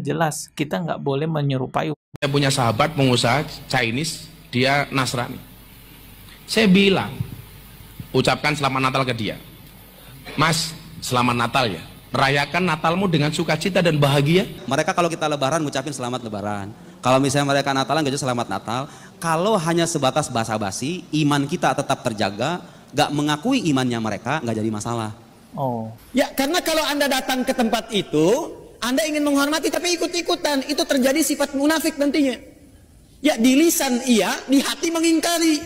Jelas, kita nggak boleh menyerupai. Saya punya sahabat pengusaha Chinese, dia Nasrani. Saya bilang, ucapkan selamat Natal ke dia. Mas, selamat Natal ya. Rayakan Natalmu dengan sukacita dan bahagia. Mereka kalau kita lebaran ngucapin selamat lebaran. Kalau misalnya mereka Natalan gak selamat Natal. Kalau hanya sebatas basa-basi, iman kita tetap terjaga. Gak mengakui imannya mereka, gak jadi masalah. Oh. Ya, karena kalau Anda datang ke tempat itu, Anda ingin menghormati tapi ikut-ikutan, itu terjadi sifat munafik nantinya. Ya, di lisan iya, di hati mengingkari.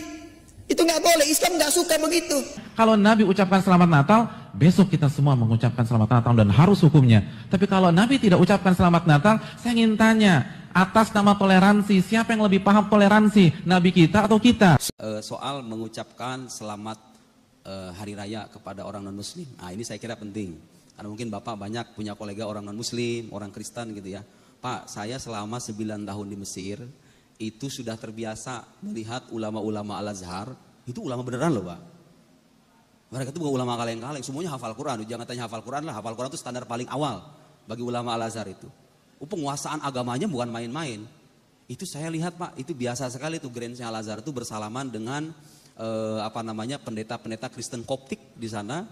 Itu nggak boleh, Islam nggak suka begitu. Kalau Nabi ucapkan selamat Natal, besok kita semua mengucapkan selamat Natal dan harus hukumnya. Tapi kalau Nabi tidak ucapkan selamat Natal, saya ingin tanya, atas nama toleransi, siapa yang lebih paham toleransi, Nabi kita atau kita? Soal mengucapkan selamat hari raya kepada orang non-muslim. Nah, ini saya kira penting. Karena mungkin Bapak banyak punya kolega orang non-muslim, orang Kristen gitu ya. Pak, saya selama 9 tahun di Mesir, itu sudah terbiasa melihat ulama-ulama Al-Azhar, itu ulama beneran loh Pak. Mereka itu bukan ulama kaleng-kaleng, semuanya hafal Quran. Jangan tanya hafal Quran lah, hafal Quran itu standar paling awal bagi ulama Al-Azhar itu. Penguasaan agamanya bukan main-main. Itu saya lihat Pak, itu biasa sekali tuh Grand Al-Azhar itu bersalaman dengan pendeta-pendeta Kristen Koptik di sana.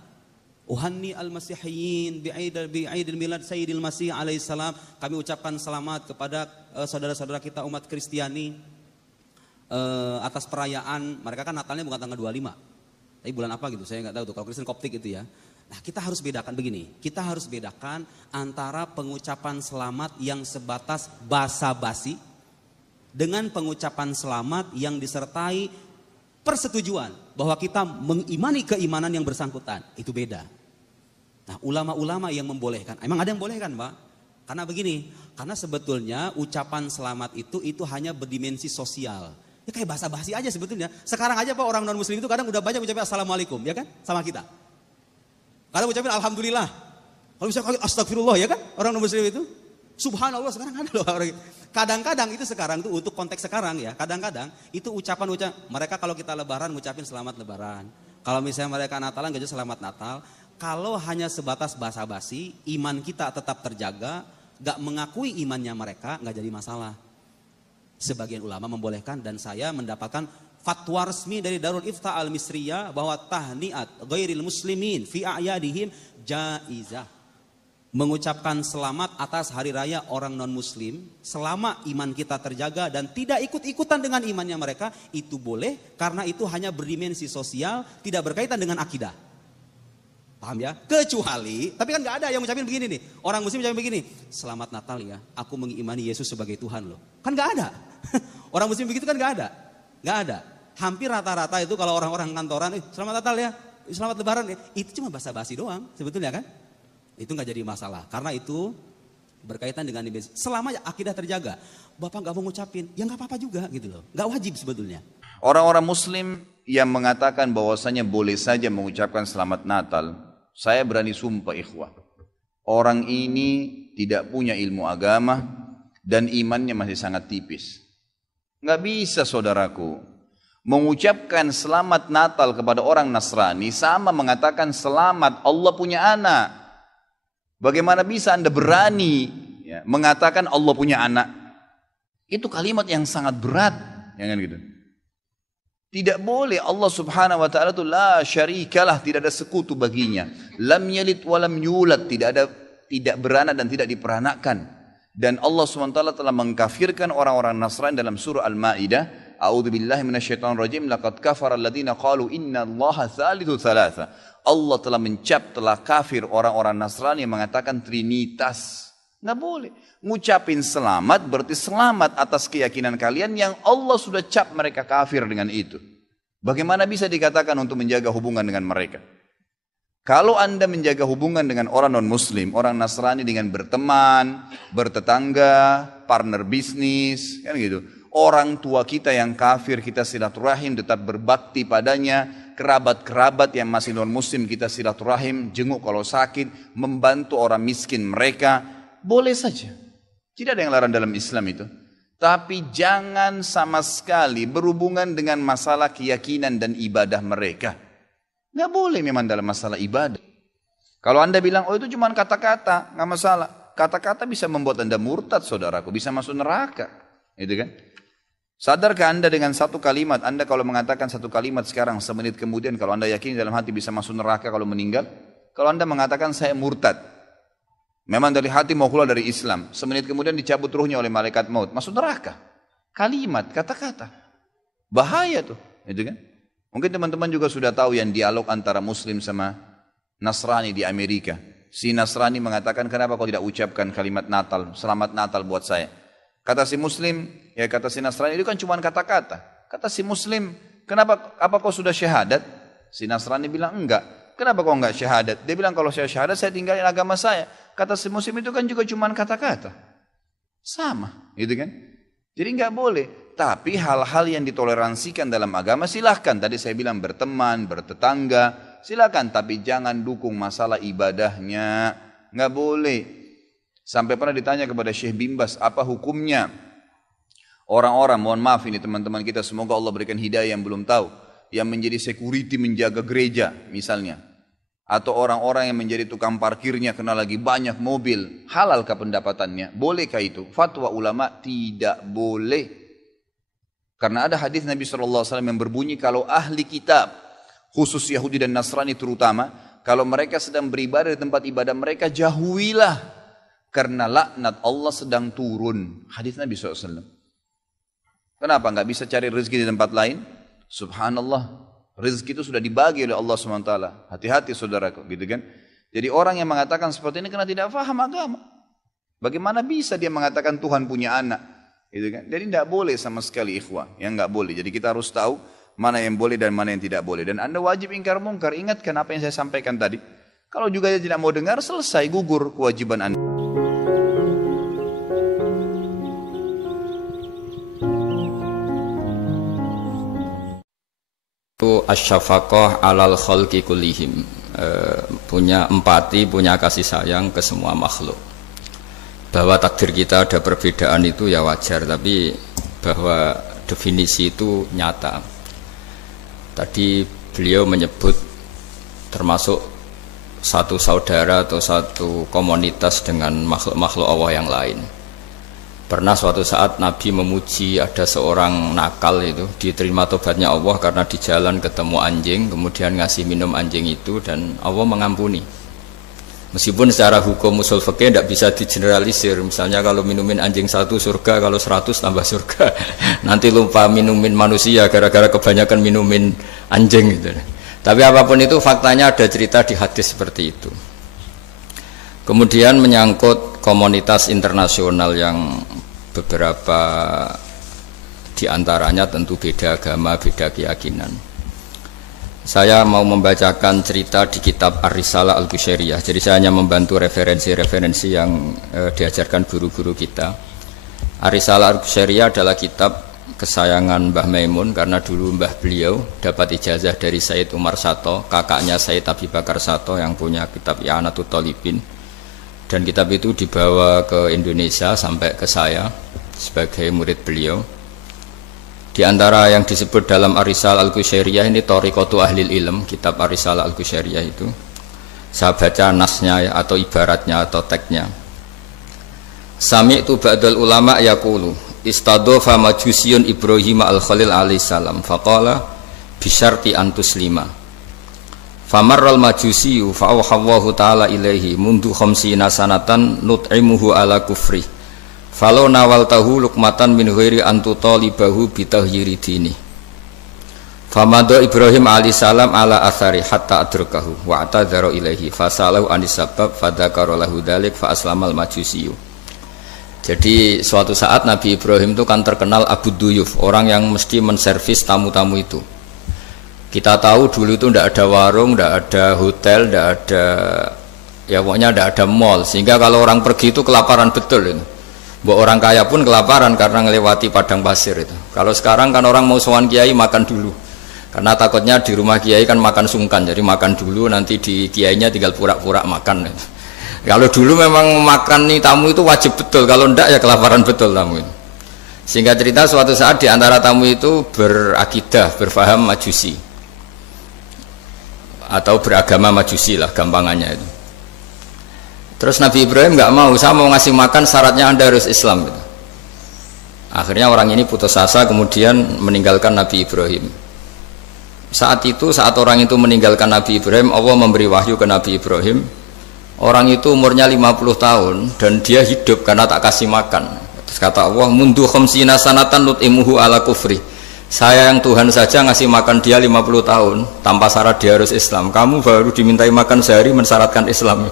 Uhanni al-Masihiyin bi'aidil milad Sayyidil Masih alaihissalam. Kami ucapkan selamat kepada saudara-saudara kita umat Kristiani atas perayaan. Mereka kan Natalnya bukan tanggal 25. Tapi bulan apa gitu, saya nggak tahu tuh. Kalau Kristen Koptik itu ya. Nah, kita harus bedakan begini. Kita harus bedakan antara pengucapan selamat yang sebatas basa-basi dengan pengucapan selamat yang disertai persetujuan bahwa kita mengimani keimanan yang bersangkutan. Itu beda. Nah, ulama-ulama yang membolehkan, emang ada yang bolehkan Pak? Karena begini, karena sebetulnya ucapan selamat itu hanya berdimensi sosial. Ya kayak basa-basi aja sebetulnya. Sekarang aja Pak, orang non-muslim itu kadang udah banyak ucapin assalamualaikum, ya kan? Sama kita. Kadang ucapin alhamdulillah. Kalau misalnya astagfirullah, ya kan? Orang non-muslim itu. Subhanallah, sekarang ada loh orang. Kadang-kadang itu sekarang tuh untuk konteks sekarang ya. Kadang-kadang itu ucapan mereka kalau kita lebaran ngucapin selamat lebaran. Kalau misalnya mereka Natalan gak selamat Natal. Kalau hanya sebatas basa-basi, iman kita tetap terjaga, gak mengakui imannya mereka, gak jadi masalah. Sebagian ulama membolehkan dan saya mendapatkan fatwa resmi dari Darul Ifta Al-Misriyah bahwa tahniat ghairil muslimin fi a'yadihim jaizah. Mengucapkan selamat atas hari raya orang non-muslim selama iman kita terjaga dan tidak ikut-ikutan dengan imannya mereka, itu boleh karena itu hanya berdimensi sosial, tidak berkaitan dengan akidah. Paham ya? Kecuali, tapi kan gak ada yang ngucapin begini nih. Orang muslim ngucapin begini, selamat Natal ya, aku mengimani Yesus sebagai Tuhan loh. Kan gak ada. Orang muslim begitu kan gak ada. Gak ada. Hampir rata-rata itu kalau orang-orang kantoran, selamat Natal ya, selamat Lebaran ya. Itu cuma basa-basi doang sebetulnya kan. Itu gak jadi masalah. Karena itu berkaitan dengan dimensi. Selama akidah terjaga, Bapak gak mau ngucapin, ya gak apa-apa juga gitu loh. Gak wajib sebetulnya. Orang-orang muslim yang mengatakan bahwasanya boleh saja mengucapkan selamat Natal, saya berani sumpah ikhwah, orang ini tidak punya ilmu agama dan imannya masih sangat tipis. Nggak bisa saudaraku mengucapkan selamat Natal kepada orang Nasrani sama mengatakan selamat Allah punya anak. Bagaimana bisa Anda berani ya, mengatakan Allah punya anak? Itu kalimat yang sangat berat, ya kan gitu. Tidak boleh. Allah subhanahu wa ta'ala itu la syarikalah, tidak ada sekutu baginya. Lam yalid wa lam yulad, tidak beranak dan tidak diperanakkan. Dan Allah subhanahu wa ta'ala telah mengkafirkan orang-orang Nasrani dalam surah Al-Ma'idah. A'udzubillahi minasyaitonir rajim, laqad kafara alladziina qalu innallaha tsalitsu tsalatsa. Allah telah kafir orang-orang Nasrani yang mengatakan trinitas. Nggak boleh. Ngucapin selamat berarti selamat atas keyakinan kalian yang Allah sudah cap mereka kafir dengan itu. Bagaimana bisa dikatakan untuk menjaga hubungan dengan mereka? Kalau Anda menjaga hubungan dengan orang non-muslim, orang Nasrani dengan berteman, bertetangga, partner bisnis, kan gitu. Orang tua kita yang kafir kita silaturahim, tetap berbakti padanya. Kerabat-kerabat yang masih non-muslim kita silaturahim, jenguk kalau sakit, membantu orang miskin mereka. Boleh saja. Tidak ada yang larang dalam Islam itu. Tapi jangan sama sekali berhubungan dengan masalah keyakinan dan ibadah mereka. Nggak boleh memang dalam masalah ibadah. Kalau Anda bilang, oh itu cuma kata-kata, nggak masalah. Kata-kata bisa membuat Anda murtad, saudaraku, bisa masuk neraka. Gitu kan? Sadarkah Anda dengan satu kalimat, Anda kalau mengatakan satu kalimat sekarang, semenit kemudian kalau Anda yakin dalam hati bisa masuk neraka kalau meninggal? Kalau Anda mengatakan saya murtad, memang dari hati mau keluar dari Islam, semenit kemudian dicabut ruhnya oleh malaikat maut, masuk neraka. Kalimat, kata-kata. Bahaya tuh, gitu kan? Mungkin teman-teman juga sudah tahu yang dialog antara Muslim sama Nasrani di Amerika. Si Nasrani mengatakan, kenapa kau tidak ucapkan kalimat Natal, selamat Natal buat saya? Kata si Muslim, ya kata si Nasrani, itu kan cuma kata-kata. Kata si Muslim, kenapa, apa kau sudah syahadat? Si Nasrani bilang, enggak. Kenapa kau enggak syahadat? Dia bilang, kalau saya syahadat, saya tinggalin agama saya. Kata si Muslim, itu kan juga cuma kata-kata. Sama, gitu kan? Jadi enggak boleh. Tapi hal-hal yang ditoleransikan dalam agama silahkan. Tadi saya bilang berteman, bertetangga, silahkan. Tapi jangan dukung masalah ibadahnya. Enggak boleh. Sampai pernah ditanya kepada Syekh Bimbas, apa hukumnya orang-orang, mohon maaf ini teman-teman kita, semoga Allah berikan hidayah yang belum tahu, yang menjadi security menjaga gereja misalnya, atau orang-orang yang menjadi tukang parkirnya karena lagi banyak mobil, halalkah pendapatannya? Bolehkah itu? Fatwa ulama tidak boleh. Karena ada hadis Nabi SAW yang berbunyi, kalau ahli kitab, khusus Yahudi dan Nasrani terutama, kalau mereka sedang beribadah di tempat ibadah mereka, jauhilah. Karena laknat Allah sedang turun. Hadis Nabi SAW. Kenapa nggak bisa cari rezeki di tempat lain? Subhanallah. Rezeki itu sudah dibagi oleh Allah SWT. Hati-hati saudaraku, gitu kan? Jadi orang yang mengatakan seperti ini karena tidak faham agama. Bagaimana bisa dia mengatakan Tuhan punya anak? Gitu kan? Jadi tidak boleh sama sekali ikhwah. Yang nggak boleh. Jadi kita harus tahu mana yang boleh dan mana yang tidak boleh. Dan Anda wajib ingkar mungkar. Ingatkan apa yang saya sampaikan tadi. Kalau juga dia tidak mau dengar, selesai, gugur kewajiban Anda. Itu asyafaqah alal khalqi kullihim, punya empati, punya kasih sayang ke semua makhluk. Bahwa takdir kita ada perbedaan itu ya wajar, tapi bahwa definisi itu nyata. Tadi beliau menyebut termasuk satu saudara atau satu komunitas dengan makhluk-makhluk Allah yang lain. Pernah suatu saat Nabi memuji ada seorang nakal itu, diterima tobatnya Allah karena di jalan ketemu anjing, kemudian ngasih minum anjing itu dan Allah mengampuni. Meskipun secara hukum usul fikih tidak bisa digeneralisir, misalnya kalau minumin anjing 1 surga, kalau 100 tambah surga. Nanti lupa minumin manusia gara-gara kebanyakan minumin anjing gitu. Tapi apapun itu faktanya ada cerita di hadis seperti itu. Kemudian menyangkut komunitas internasional yang beberapa diantaranya tentu beda agama, beda keyakinan. Saya mau membacakan cerita di kitab Ar-Risalah Al-Qushairiyah. Jadi saya hanya membantu referensi-referensi yang diajarkan guru-guru kita. Ar-Risalah Al-Qushairiyah adalah kitab kesayangan Mbah Maimun karena dulu mbah beliau dapat ijazah dari Sayyid Umar Sato, kakaknya Sayyid Abi Bakar Sato yang punya kitab I'anatul Talibin. Dan kitab itu dibawa ke Indonesia sampai ke saya sebagai murid beliau. Di antara yang disebut dalam Ar-Risalah Al-Qushairiyah ini Thariqatu Ahlil Ilm, kitab Ar-Risalah Al-Qushairiyah itu. Saya baca nasnya atau ibaratnya atau teksnya. Sami'tu ba'dal ulama yaqulu istadhafa majusyun Ibrahim al-Khalil alaihi salam faqala bisyarti antuslima. Famarral majusiyu fa'awhallahu ta'ala ilaihi mundu khamsina sanatan nut'imuhu ala kufri falau nawaltahu lukmatan min ghairi antutalibahu bitahyiri dini famado Ibrahim alaihissalam ala athari hatta adrakahu wa atadhara ilaihi fasalahu anisabab fadhakara lahu dhalik fa aslamal majusiyu. Jadi suatu saat Nabi Ibrahim itu kan terkenal Abu Duyuf, orang yang mesti menservis tamu-tamu itu. Kita tahu dulu itu tidak ada warung, tidak ada hotel, tidak ada, ya pokoknya tidak ada mall. Sehingga kalau orang pergi itu kelaparan betul itu. Buat orang kaya pun kelaparan karena melewati padang pasir itu. Kalau sekarang kan orang mau sowan kiai makan dulu. Karena takutnya di rumah kiai kan makan sungkan, jadi makan dulu nanti di kiainya tinggal pura-pura makan. Kalau dulu memang makan nih tamu itu wajib betul, kalau tidak ya kelaparan betul tamu itu. Sehingga cerita suatu saat di antara tamu itu berakidah, berfaham majusi. Atau beragama majusi lah gampangannya itu. Terus Nabi Ibrahim nggak mau, saya mau ngasih makan syaratnya Anda harus Islam gitu. Akhirnya orang ini putus asa kemudian meninggalkan Nabi Ibrahim. Saat itu, saat orang itu meninggalkan Nabi Ibrahim, Allah memberi wahyu ke Nabi Ibrahim. Orang itu umurnya 50 tahun dan dia hidup karena tak kasih makan. Terus kata Allah, mundu khamsina sanatan nut'imuhu ala kufri. Saya yang Tuhan saja ngasih makan dia 50 tahun tanpa syarat dia harus Islam. Kamu baru dimintai makan sehari mensyaratkan Islam.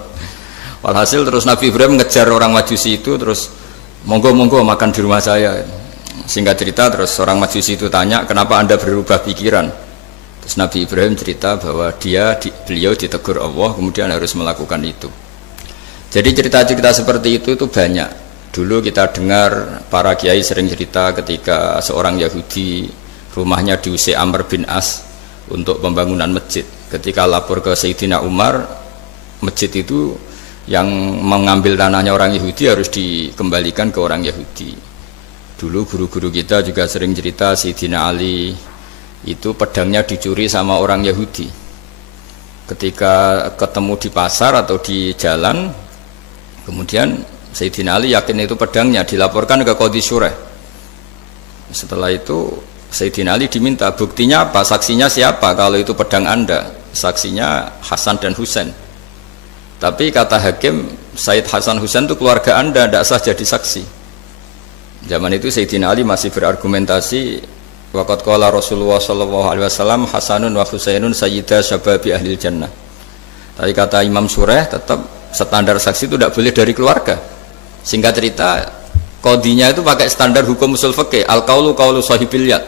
Walhasil terus Nabi Ibrahim ngejar orang Majusi itu, terus monggo-monggo makan di rumah saya. Singkat cerita terus orang Majusi itu tanya, kenapa Anda berubah pikiran? Terus Nabi Ibrahim cerita bahwa beliau ditegur Allah kemudian harus melakukan itu. Jadi cerita-cerita seperti itu banyak. Dulu kita dengar para kiai sering cerita ketika seorang Yahudi rumahnya diusir Amr bin As untuk pembangunan masjid. Ketika lapor ke Sayyidina Umar, masjid itu yang mengambil tanahnya orang Yahudi harus dikembalikan ke orang Yahudi. Dulu guru-guru kita juga sering cerita Sayyidina Ali itu pedangnya dicuri sama orang Yahudi. Ketika ketemu di pasar atau di jalan, kemudian Sayyidina Ali yakin itu pedangnya, dilaporkan ke Qadhi Syureh. Setelah itu Sayyidina Ali diminta, buktinya apa? Saksinya siapa kalau itu pedang Anda? Saksinya Hasan dan Husain. Tapi kata hakim, Said Hasan Husain itu keluarga Anda, tidak sah jadi saksi. Zaman itu Sayyidina Ali masih berargumentasi, waqad qala Rasulullah sallallahu alaihi wasallam Hasanun wa Husainun sayyida syababi ahlil jannah. Tapi kata Imam Sureh, tetap standar saksi itu tidak boleh dari keluarga. Singkat cerita, qadhinya itu pakai standar hukum usul fikih, al-qaulu qaulu sahibil yad.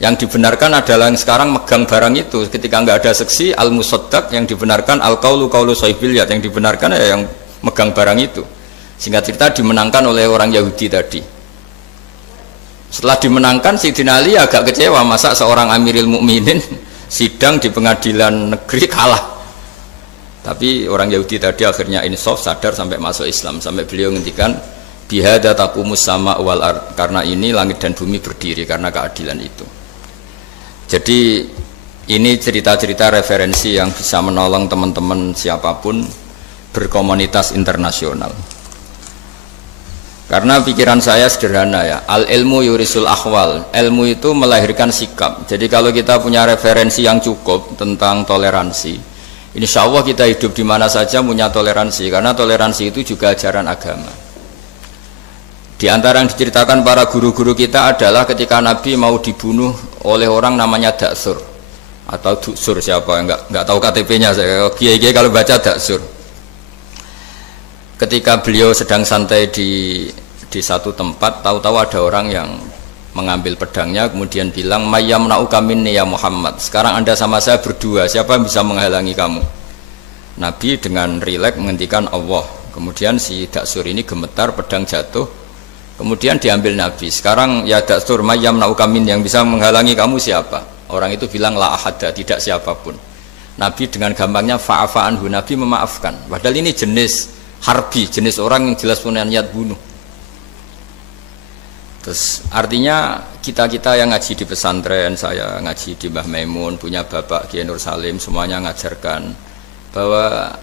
Yang dibenarkan adalah yang sekarang megang barang itu. Ketika nggak ada saksi, al-musaddaq, yang dibenarkan al-qaulu qaulu sahibil yad, yang dibenarkan ya yang megang barang itu. Singkat cerita dimenangkan oleh orang Yahudi tadi. Setelah dimenangkan, Sayyidina Ali agak kecewa, masa seorang Amirul Mukminin sidang di pengadilan negeri kalah. Tapi orang Yahudi tadi akhirnya insaf, sadar sampai masuk Islam, sampai beliau ngendikan bihadza taqumus sama wal ard, karena ini langit dan bumi berdiri karena keadilan itu. Jadi ini cerita-cerita referensi yang bisa menolong teman-teman siapapun berkomunitas internasional. Karena pikiran saya sederhana ya, al ilmu yurisul ahwal, ilmu itu melahirkan sikap. Jadi kalau kita punya referensi yang cukup tentang toleransi, insya Allah kita hidup di mana saja punya toleransi, karena toleransi itu juga ajaran agama. Di antara yang diceritakan para guru-guru kita adalah ketika Nabi mau dibunuh oleh orang namanya Daksur atau Duksur, siapa nggak tahu KTP-nya saya. Kiai kalau baca Daksur. Ketika beliau sedang santai di satu tempat, tahu-tahu ada orang yang mengambil pedangnya kemudian bilang, mayyamna'uka minni ya Muhammad. Sekarang Anda sama saya berdua, siapa yang bisa menghalangi kamu? Nabi dengan rileks menghentikan Allah. Kemudian si Daksur ini gemetar, pedang jatuh. Kemudian diambil Nabi. Sekarang ya Daksur, mayyamna'uka minni, yang bisa menghalangi kamu siapa? Orang itu bilang la ahada, tidak siapapun. Nabi dengan gampangnya fa'afa anhu, Nabi memaafkan. Padahal ini jenis harbi, jenis orang yang jelas punya niat bunuh. Terus artinya kita-kita yang ngaji di pesantren, saya ngaji di Mbah Maimun, punya Bapak Kiai Nur Salim, semuanya ngajarkan bahwa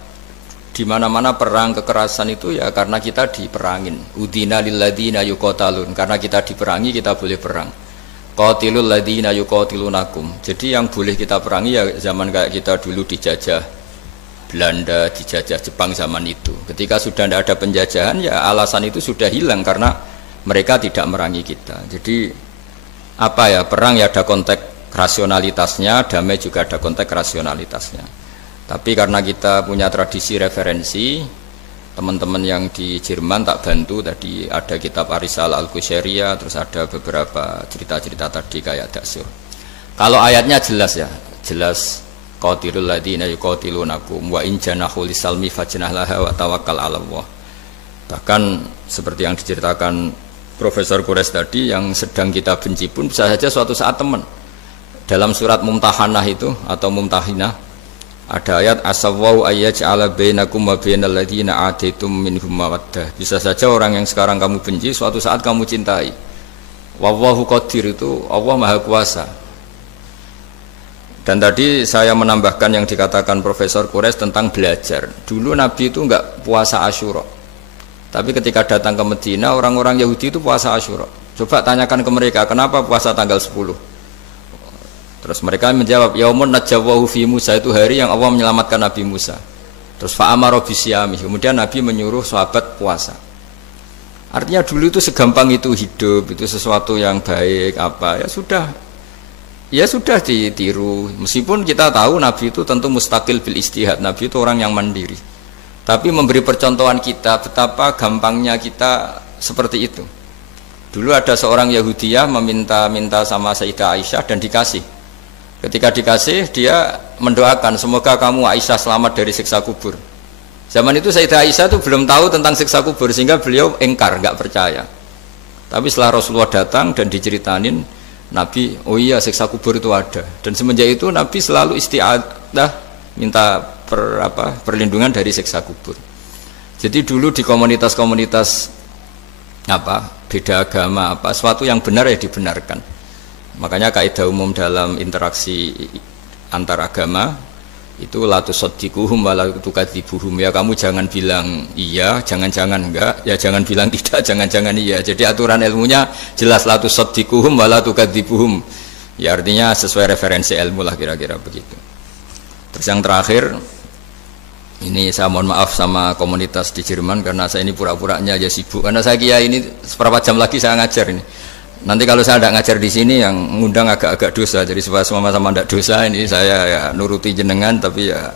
di mana-mana perang kekerasan itu ya karena kita diperangin. Udina lil ladzina yuqatalun, karena kita diperangi kita boleh perang. Qatilul ladzina yuqatilunakum. Jadi yang boleh kita perangi ya zaman kayak kita dulu dijajah Belanda, dijajah Jepang zaman itu. Ketika sudah tidak ada penjajahan ya alasan itu sudah hilang karena mereka tidak merangi kita. Jadi apa ya, perang ya ada konteks rasionalitasnya, damai juga ada konteks rasionalitasnya. Tapi karena kita punya tradisi referensi, teman-teman yang di Jerman tak bantu, tadi ada kitab Arisal Al-Qushairiyah, terus ada beberapa cerita-cerita tadi kayak Daksur. Kalau ayatnya jelas ya, jelas qatilul ladzina yuqatilunakum wa in janahu lisalmi fajnah laha wa tawakkal 'ala Allah. Bahkan seperti yang diceritakan Profesor Quraisy tadi, yang sedang kita benci pun bisa saja suatu saat teman. Dalam surat Mumtahanah itu atau Mumtahinah ada ayat asawwau ayyaj'ala bainakum wa bainal ladzina ataitum minhum mawaddah. Bisa saja orang yang sekarang kamu benci suatu saat kamu cintai. Wallahu qadir, itu Allah Maha Kuasa. Dan tadi saya menambahkan yang dikatakan Profesor Quraisy tentang belajar. Dulu Nabi itu enggak puasa Asyura. Tapi ketika datang ke Medina, orang-orang Yahudi itu puasa Asyura. Coba tanyakan ke mereka, kenapa puasa tanggal 10? Terus mereka menjawab, yaumun najjawahu fi Musa, itu hari yang Allah menyelamatkan Nabi Musa. Terus fa'amara bisyami, kemudian Nabi menyuruh sahabat puasa. Artinya dulu itu segampang itu hidup, itu sesuatu yang baik apa, ya sudah ditiru. Meskipun kita tahu Nabi itu tentu mustaqil bil istihad, Nabi itu orang yang mandiri. Tapi memberi percontohan kita betapa gampangnya kita seperti itu. Dulu ada seorang Yahudiyah meminta sama Sayyidah Aisyah dan dikasih. Ketika dikasih, dia mendoakan semoga kamu Aisyah selamat dari siksa kubur. Zaman itu Sayyidah Aisyah itu belum tahu tentang siksa kubur sehingga beliau engkar, nggak percaya. Tapi setelah Rasulullah datang dan diceritanin Nabi, oh iya siksa kubur itu ada. Dan semenjak itu Nabi selalu isti'adah minta perlindungan dari siksa kubur. Jadi dulu di komunitas-komunitas beda agama sesuatu yang benar ya dibenarkan. Makanya kaidah umum dalam interaksi antar agama itu la tusaddiquhum wa la tukadzibuhum, ya kamu jangan bilang iya, jangan-jangan enggak, ya jangan bilang tidak, jangan-jangan iya. Jadi aturan ilmunya jelas la tusaddiquhum wa la tukadzibuhum. Ya artinya sesuai referensi ilmu lah kira-kira begitu. Terus yang terakhir, ini saya mohon maaf sama komunitas di Jerman karena saya ini pura-puranya aja sibuk. Karena saya kira ini seberapa jam lagi saya ngajar ini. Nanti kalau saya tidak ngajar di sini yang ngundang agak-agak dosa. Jadi supaya sama-sama tidak dosa, ini saya ya nuruti jenengan. Tapi ya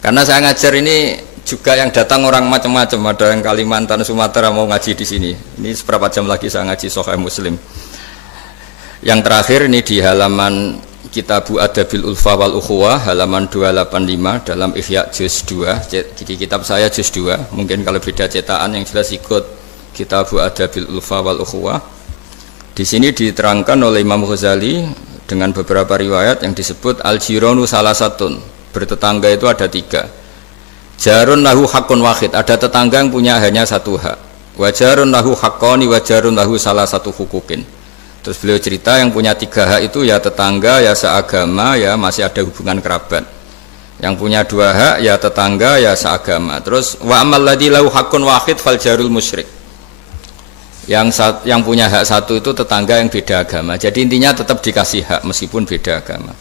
karena saya ngajar ini juga yang datang orang macam-macam. Ada yang Kalimantan, Sumatera mau ngaji di sini. Ini seberapa jam lagi saya ngaji Sahih Muslim. Yang terakhir ini di halaman Kitabu Adabil Ulfa wal Ukhuwah halaman 285 dalam Ihya juz 2. Di kitab saya juz 2. Mungkin kalau beda cetakan yang jelas ikut Kitabu Adabil Ulfa wal Ukhuwah. Di sini diterangkan oleh Imam Ghazali dengan beberapa riwayat yang disebut al-jiranu salasatun. Bertetangga itu ada 3. Jarun lahu hakun wahid, ada tetangga yang punya hanya 1 hak. Wa jarun lahu haqqani wa jarun lahu salah satu hukukin. Terus beliau cerita yang punya 3 hak itu ya tetangga, ya seagama, ya masih ada hubungan kerabat. Yang punya 2 hak ya tetangga, ya seagama. Terus wa amal ladzi lahu haqqun wahid fal jarul musyrik. Yang punya hak 1 itu tetangga yang beda agama. Jadi intinya tetap dikasih hak meskipun beda agama.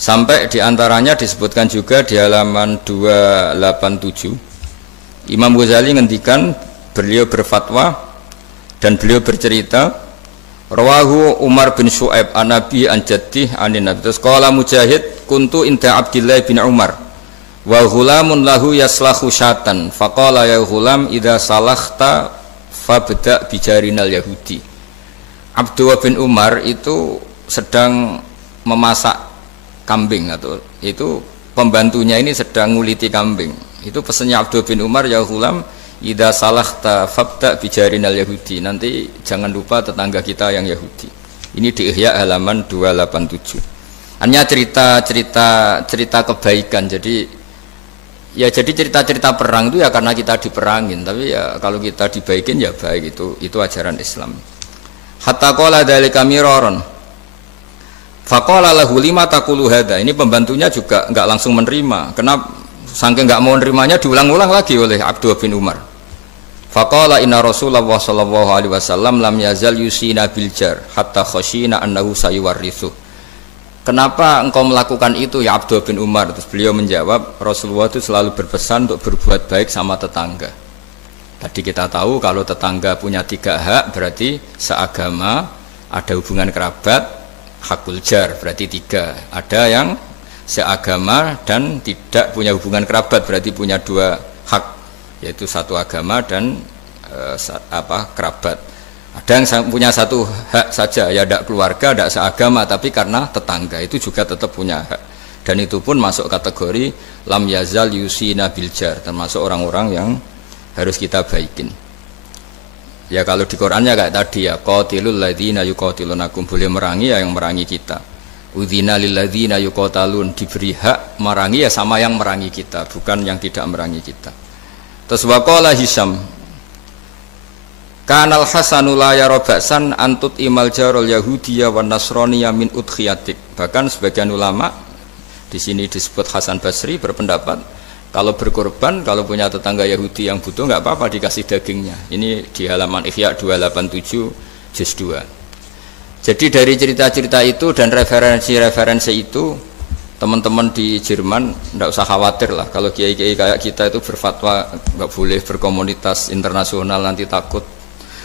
Sampai diantaranya disebutkan juga di halaman 287. Imam Ghazali ngendikan, beliau berfatwa dan beliau bercerita, rawahu Umar bin Shu'aib an Nabi an Jaddih anin Nabi. Terus qala Mujahid kuntu inda Abdillah bin Umar wa ghulamun lahu yaslahu syatan faqala ya ghulam idza salakhta fabda bijarinal Yahudi. Abdullah bin Umar itu sedang memasak kambing, atau itu pembantunya ini sedang nguliti kambing. Itu pesannya Abdullah bin Umar, ya ghulam idza salakhta fabda bijarinal Yahudi, nanti jangan lupa tetangga kita yang Yahudi. Ini di Ihya halaman 287. Hanya cerita kebaikan. Jadi cerita-cerita perang itu ya karena kita diperangin, tapi ya kalau kita dibaikin ya baik, itu ajaran Islam. Hatta qala dzalika miraron. Faqala lahu lima taqulu hadza. Ini pembantunya juga enggak langsung menerima. Kenapa? Saking enggak mau nerimanya diulang-ulang lagi oleh Abdullah bin Umar. Faqala inna Rasulullah sallallahu alaihi wasallam lam yazal yusina bil jar hatta khashina annahu sayuwarrithu. Kenapa engkau melakukan itu ya Abdullah bin Umar? Terus beliau menjawab, Rasulullah itu selalu berpesan untuk berbuat baik sama tetangga. Tadi kita tahu kalau tetangga punya 3 hak berarti seagama, ada hubungan kerabat, hakul jar berarti 3. Ada yang seagama dan tidak punya hubungan kerabat berarti punya 2 hak, yaitu satu agama dan kerabat. Ada yang punya 1 hak saja, ya tidak keluarga, tidak seagama, tapi karena tetangga itu juga tetap punya hak. Dan itu pun masuk kategori lam yazal yusina bil jar, termasuk orang-orang yang harus kita baikin. Ya kalau di Qur'annya kayak tadi ya, qatilul ladzina yuqatilunakum, boleh merangi ya yang merangi kita. Udzina lil ladzina yuqatalun, diberi hak merangi ya sama yang merangi kita, bukan yang tidak merangi kita. Terus waqala Hisam, Kanal Hasanu la yara ba'san antut imal jarul Yahudiyya wan Nasraniyya min udhiyatik. Bahkan sebagian ulama di sini disebut Hasan Basri berpendapat kalau berkorban, kalau punya tetangga Yahudi yang butuh nggak apa-apa dikasih dagingnya. Ini di halaman Ihya 287 juz 2. Jadi dari cerita-cerita itu dan referensi-referensi itu, teman-teman di Jerman nggak usah khawatir lah kalau kiai-kiai kayak kita itu berfatwa nggak boleh berkomunitas internasional nanti takut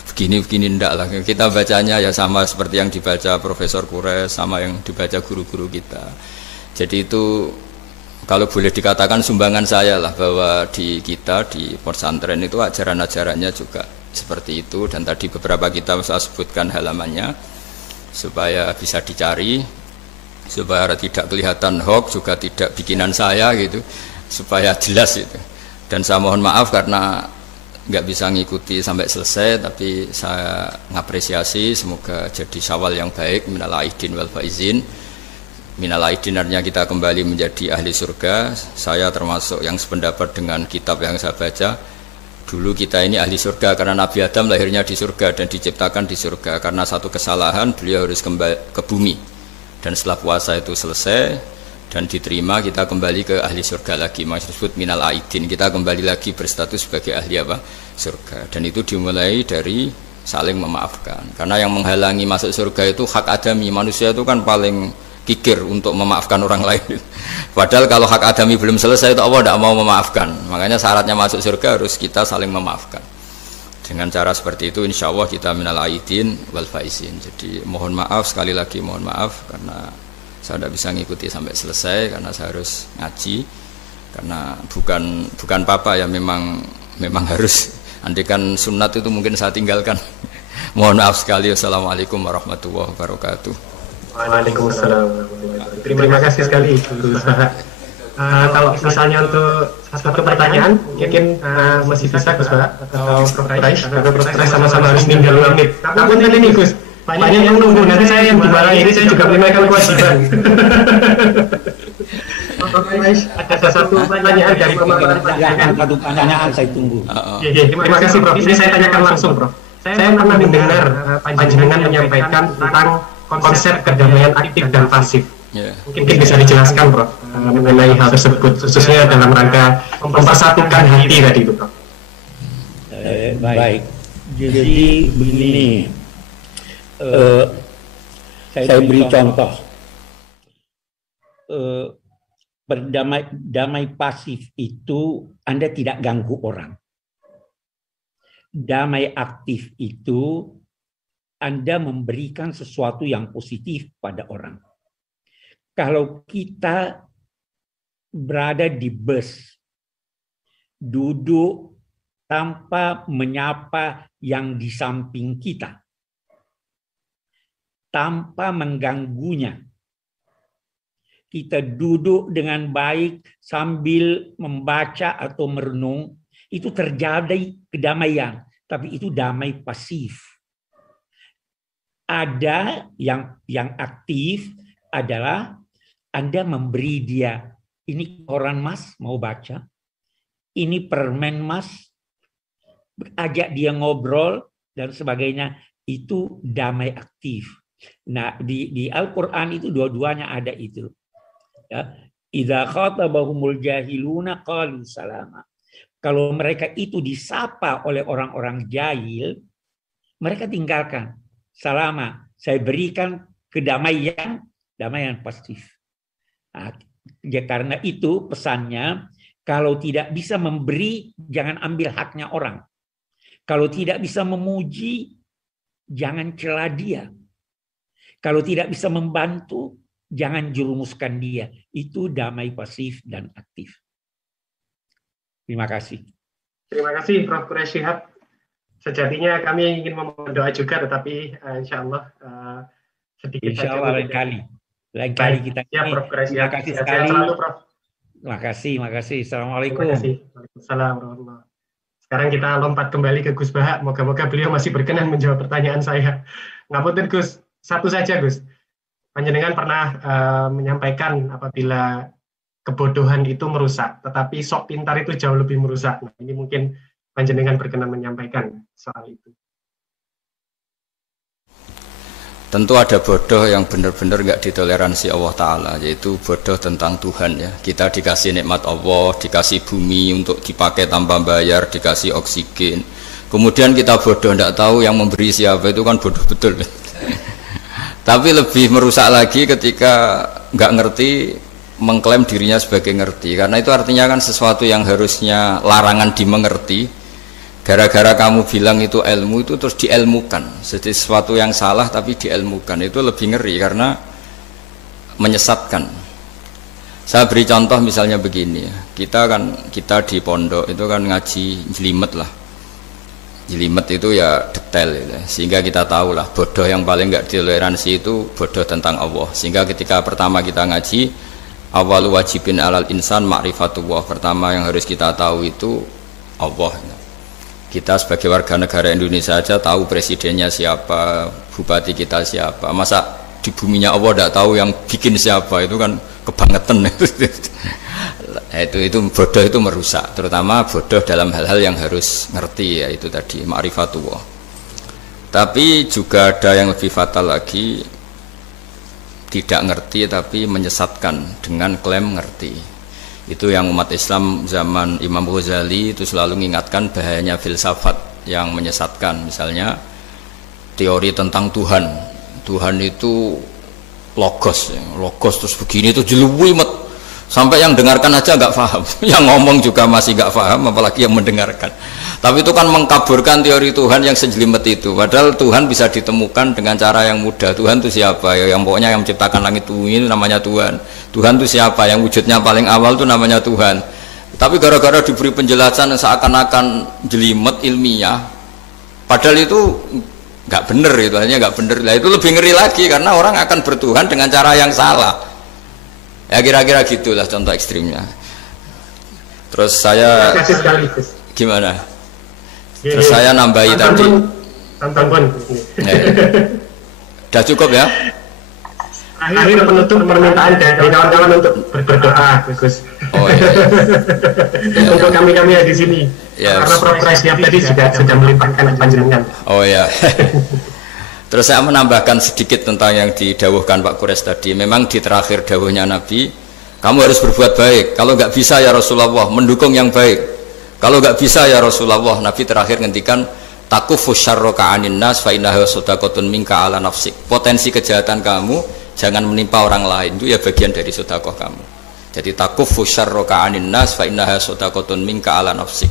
begini-begini, ndak lah. Kita bacanya ya sama seperti yang dibaca Profesor Kures, sama yang dibaca guru-guru kita. Jadi itu kalau boleh dikatakan sumbangan saya lah, bahwa di kita di pesantren itu ajaran-ajarannya juga seperti itu. Dan tadi beberapa kita saya sebutkan halamannya supaya bisa dicari, supaya tidak kelihatan hoax, juga tidak bikinan saya gitu, supaya jelas itu. Dan saya mohon maaf karena nggak bisa ngikuti sampai selesai, tapi saya ngapresiasi, semoga jadi syawal yang baik. Minal aidin wal faizin. Minal aidin artinya kita kembali menjadi ahli surga. Saya termasuk yang sependapat dengan kitab yang saya baca. Dulu kita ini ahli surga karena Nabi Adam lahirnya di surga dan diciptakan di surga. Karena satu kesalahan beliau harus kembali ke bumi. Dan setelah puasa itu selesai dan diterima, kita kembali ke ahli surga lagi. Maksud minal aidin, kita kembali lagi berstatus sebagai ahli apa? Surga. Dan itu dimulai dari saling memaafkan. Karena yang menghalangi masuk surga itu hak adami. Manusia itu kan paling kikir untuk memaafkan orang lain. Padahal kalau hak adami belum selesai itu Allah tidak mau memaafkan. Makanya syaratnya masuk surga harus kita saling memaafkan. Dengan cara seperti itu insya Allah kita minal aidin wal faizin. Jadi mohon maaf, sekali lagi mohon maaf karena saya tidak bisa ngikuti sampai selesai karena saya harus ngaji. Karena bukan papa ya, memang harus. Andikan sunat itu mungkin saya tinggalkan. Mohon maaf sekali. Wassalamualaikum warahmatullahi wabarakatuh. Waalaikumsalam. Terima kasih sekali Gus Baha. Kalau misalnya untuk satu pertanyaan mungkin masih bisa Gus Baha atau Prof. Rais, atau Prof. Rais sama-sama harus tinggal 2 menit. Namun tadi nih Gus, banyak yang nunggu, nanti saya yang dimarahi, ini saya juga menunaikan kewajiban. Prof. Rais, ada satu pertanyaan dari Satu pertanyaan saya tunggu. Terima kasih Prof. Ini saya tanyakan langsung Prof. Saya pernah mendengar panjenengan menyampaikan tentang konsep kedamaian aktif dan pasif. Mungkin bisa dijelaskan Prof mengenai hal tersebut, khususnya dalam rangka mempersatukan hati tadi itu Prof. Baik, jadi begini, saya beri contoh. Berdamai pasif itu Anda tidak ganggu orang. Damai aktif itu Anda memberikan sesuatu yang positif pada orang. Kalau kita berada di bus, duduk tanpa menyapa yang di samping kita, tanpa mengganggunya, kita duduk dengan baik sambil membaca atau merenung, itu terjadi kedamaian, tapi itu damai pasif. Ada yang aktif adalah Anda memberi dia, ini koran Mas mau baca, ini permen Mas, ajak dia ngobrol dan sebagainya, itu damai aktif. Nah, di Al-Qur'an itu dua-duanya ada itu. Ya, idza khatabahumul jahiluna qalu salama. Kalau mereka itu disapa oleh orang-orang jahil, mereka tinggalkan. Salama, saya berikan kedamaian, damaian pasif. Nah, ya karena itu pesannya, kalau tidak bisa memberi, jangan ambil haknya orang. Kalau tidak bisa memuji, jangan cela dia. Kalau tidak bisa membantu, jangan jerumuskan dia. Itu damai pasif dan aktif. Terima kasih. Terima kasih Prof. Quraish Shihab. Sejatinya kami ingin memohon doa juga, tetapi insya Allah sedikit insya Allah lain kali kita. Ya, Prof. Quraish Shihab. Terima kasih sekali. Selalu, Prof. Terima kasih. Assalamualaikum. Terima kasih. Waalaikumsalam warahmatullahi. Sekarang kita lompat kembali ke Gus Baha. Moga-moga beliau masih berkenan menjawab pertanyaan saya. Ngapunten Gus, satu saja Gus. Panjenengan pernah menyampaikan apabila kebodohan itu merusak, tetapi sok pintar itu jauh lebih merusak. Nah, ini mungkin panjenengan berkenan menyampaikan soal itu. Tentu ada bodoh yang benar-benar nggak ditoleransi Allah Ta'ala, yaitu bodoh tentang Tuhan ya. Kita dikasih nikmat Allah, dikasih bumi untuk dipakai tanpa bayar, dikasih oksigen. Kemudian kita bodoh, nggak tahu yang memberi siapa, itu kan bodoh betul. Tapi lebih merusak lagi ketika nggak ngerti, mengklaim dirinya sebagai ngerti. Karena itu artinya kan sesuatu yang harusnya larangan dimengerti, gara-gara kamu bilang itu ilmu, itu terus diilmukan. Jadi sesuatu yang salah tapi diilmukan, itu lebih ngeri karena menyesatkan. Saya beri contoh misalnya begini ya. Kita di pondok itu kan ngaji jelimet lah. Jelimet itu ya detail gitu. Sehingga kita tahu lah bodoh yang paling nggak ditoleransi itu bodoh tentang Allah. Sehingga ketika pertama kita ngaji, awal wajibin alal insan ma'rifatullah, pertama yang harus kita tahu itu Allah. Kita sebagai warga negara Indonesia saja tahu presidennya siapa, bupati kita siapa. Masa di buminya Allah tidak tahu yang bikin siapa, itu kan kebangetan. Itu bodoh, itu merusak. Terutama bodoh dalam hal-hal yang harus ngerti, ya itu tadi ma'rifatullah. Tapi juga ada yang lebih fatal lagi, tidak ngerti tapi menyesatkan dengan klaim ngerti. Itu yang umat Islam zaman Imam Ghazali itu selalu mengingatkan bahayanya filsafat yang menyesatkan. Misalnya teori tentang Tuhan. Tuhan itu logos terus begini, itu jeluwimet sampai yang dengarkan aja nggak paham. Yang ngomong juga masih nggak paham, apalagi yang mendengarkan. Tapi itu kan mengkaburkan teori Tuhan yang sejelimet itu. Padahal Tuhan bisa ditemukan dengan cara yang mudah. Tuhan itu siapa? Ya, yang pokoknya yang menciptakan langit bumi itu namanya Tuhan. Tuhan itu siapa? Yang wujudnya paling awal itu namanya Tuhan. Tapi gara-gara diberi penjelasan seakan-akan jelimet ilmiah, padahal itu nggak benar, itu hanya nggak benar. Nah, itu lebih ngeri lagi karena orang akan bertuhan dengan cara yang salah. Ya kira-kira gitulah contoh ekstrimnya. Terus saya gimana? Terus saya nambahi tadi. Udah cukup ya? Akhir penutup permintaan dari kawan-kawan untuk berdoa, Gus. Oh iya. Untuk kami-kami di sini. Ya, karena progresnya tadi sudah melimpahkan panjenengan. Oh ya. Terus saya menambahkan sedikit tentang yang didawuhkan Pak Quraisy tadi. Memang di terakhir dawuhnya Nabi, kamu harus berbuat baik. Kalau nggak bisa ya Rasulullah, mendukung yang baik. Kalau nggak bisa ya Rasulullah, Nabi terakhir ngendikan takufu syarroka anin nas fa innaha sadaqatun minka ala nafsik. Potensi kejahatan kamu jangan menimpa orang lain, itu ya bagian dari sedekah kamu. Jadi takufu syarroka anin nas fa innaha sadaqatun minka ala nafsik.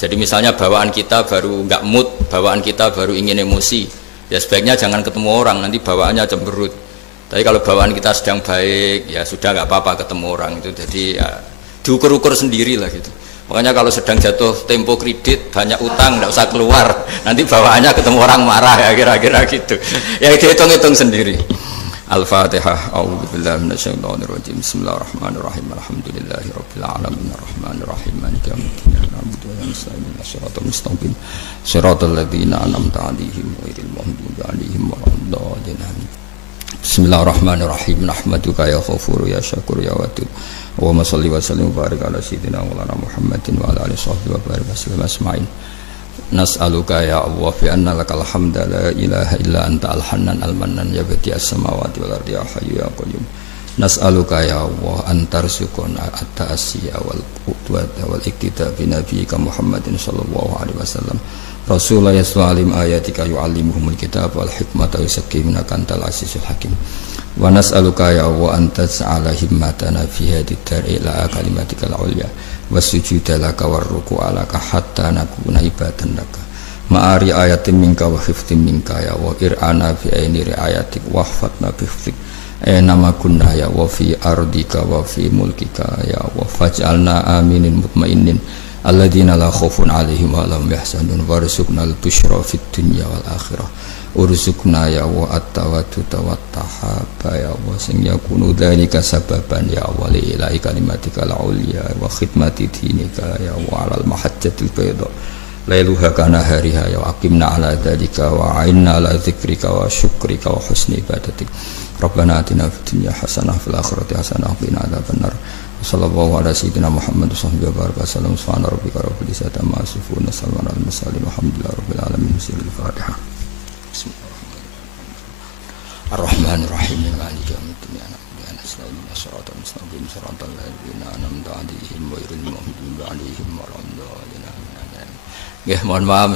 Jadi misalnya bawaan kita baru nggak mood, bawaan kita baru ingin emosi, ya sebaiknya jangan ketemu orang, nanti bawaannya cemberut. Tapi kalau bawaan kita sedang baik, ya sudah nggak apa-apa ketemu orang itu. Jadi ya diukur-ukur sendiri lah gitu. Makanya kalau sedang jatuh tempo kredit, banyak utang, tidak usah keluar, nanti bawaannya ketemu orang marah, ya kira-kira gitu. Ya dihitung-hitung sendiri. Al-Fatihah. A'udzubillahi minasyaitonirrajim. Bismillahirrahmanirrahim. Alhamdulillahirabbil alamin arrahmanir rahim maliki yaumiddin. Na'budu wa nasta'inu shiratal mustaqim. Shiratal ladzina an'amta 'alaihim ghairil maghdubi 'alaihim waladdallin. Bismillahirrahmanirrahim. Nahmaduka ya Ghafur ya Syakur ya Wadud. Allahumma shalli wa sallim wa barik ala sayyidina Maulana Muhammadin wa ala alihi washabbihi wa barik wasallam asma'in. Nas'aluka ya Allah bi anna lakal hamda la ilaha illa anta al-hannan al-mannan ya badi'as samawati wal ardi ya hayyu ya qayyum. Nas'aluka ya Allah antarzuqna at-ta'asiyya wal qudwata wal iktida bi nabiyyika Muhammadin sallallahu alaihi wasallam. Rasulullah yas'alim ayatika yu'allimuhumul kitab wal hikmata yusakkihim antal azizul hakim. Wa nas'aluka ya Allah antas'ala himmatana fi hadhihi dar ila kalimatikal ulya wasujuda laka warruku'a laka hatta nakuna ibadan laka ma'ari ayatin minka wa hifdin minka ya wa ir'ana fi aini riayatik wa hfatna bi hifdik nama kunna ya wa fi ardika wa fi mulkika ya wa faj'alna aminin mutmainin alladina la khawfun alaihim wa lahum yahzanun warzuqna al-busyra fid dunya wal akhirah urzuqna ya wa at-tawadduda wa at-tahaba ya wa sing yakunu dzalika sababan ya wa li ilahi kalimatika al-ulya wa khidmati dinika ya wa alal mahajjatil bayda lailuha kana hariha ya aqimna ala dzalika wa a'inna ala dzikrika wa syukrika wa husni ibadatik rabbana atina fid dunya hasanah fil akhirati hasanah wa qina adzabannar sallallahu ala sayyidina Muhammad sallallahu alaihi wasallam subhana rabbika rabbil izzati amma yasifun wa salamun alal mursalin walhamdulillahi rabbil alamin. Al-Fatihah. Ar-Rahmanir Rahim Maliki Yaumiddin Iyyaka na'budu wa iyyaka nasta'in Shiratal ladzina an'amta 'alaihim ghairil maghdubi 'alaihim waladdallin. Nggih, mohon maaf.